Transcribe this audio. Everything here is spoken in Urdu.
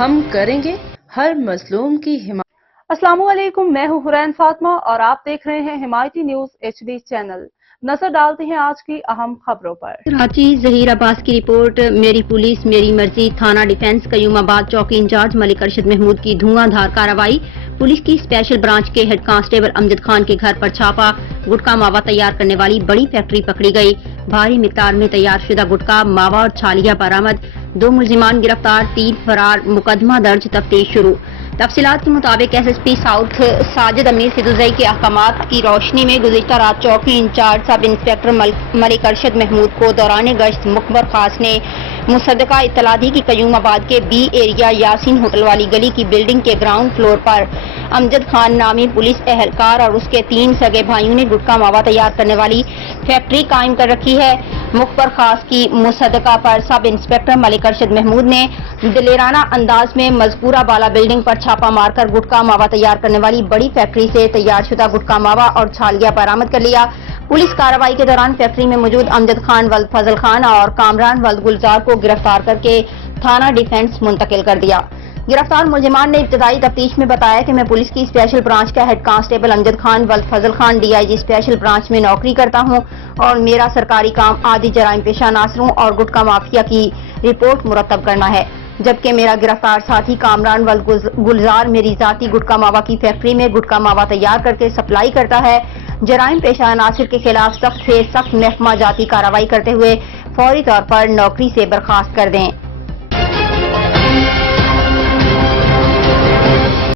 ہم کریں گے ہر مظلوم کی حمایت۔ السلام علیکم، میں ہوں حرین فاطمہ اور آپ دیکھ رہے ہیں حمایتی نیوز HD چینل۔ نظر ڈالتے ہیں آج کی اہم خبروں پر۔ کراچی ظہیر عباس کی رپورٹ۔ میری پولیس میری مرضی۔ تھانہ ڈیفنس قیوم آباد چوکی انچارج ملک ارشد محمود کی دھواں دھار کارروائی۔ پولیس کی اسپیشل برانچ کے ہیڈ کانسٹیبل امجد خان کے گھر پر چھاپا۔ گٹکا ماوا تیار کرنے والی بڑی فیکٹری پکڑی گئی۔ بھاری مقدار میں تیار شدہ گٹکا ماوا اور چھالیاں برآمد۔ 2 ملزمان گرفتار، 3 فرار۔ مقدمہ درج، تفتیش شروع۔ تفصیلات کے مطابق SSP ساؤتھ ساجد امیر فیضوزئی کے احکامات کی روشنی میں گزشتہ رات چوکی انچارج سب انسپکٹر ملک ارشد محمود کو دوران گشت مخبر خاص نے مصدقہ اطلاع دی کہ قیوم آباد کے B ایریا یاسین ہوٹل والی گلی کی بلڈنگ کے گراؤنڈ فلور پر امجد خان نامی پولیس اہلکار اور اس کے 3 سگے بھائیوں نے گٹکا ماوا تیار کرنے والی فیکٹری قائم کر رکھی ہے۔ مخبر خاص کی مصدقہ پر سب انسپکٹر ملک ارشد محمود نے دلیرانہ انداز میں مذکورہ بالا بلڈنگ پر چھاپا مار کر گٹکا ماوا تیار کرنے والی بڑی فیکٹری سے تیار شدہ گٹکا ماوا اور چھالیاں برآمد کر لیا۔ پولیس کارروائی کے دوران فیکٹری میں موجود امجد خان ولد فضل خان اور کامران ولد گلزار کو گرفتار کر کے تھانہ ڈیفنس منتقل کر دیا۔ گرفتار ملزمان نے ابتدائی تفتیش میں بتایا کہ میں پولیس کی اسپیشل برانچ کا ہیڈ کانسٹیبل امجد خان ولد فضل خان DIG اسپیشل برانچ میں نوکری کرتا ہوں اور میرا سرکاری کام عادی جرائم پیشہ عناصروں اور گٹکا مافیا کی رپورٹ مرتب کرنا ہے، جبکہ میرا گرفتار ساتھی کامران ولد گلزار میری ذاتی گٹکا ماوا کی فیکٹری میں گٹکا ماوا تیار کر کے سپلائی کرتا ہے۔ جرائم پیشہ عناصر کے خلاف سخت سے سخت محکمہ جاتی کارروائی کرتے ہوئے فوری طور پر نوکری سے برخاست کر دیں۔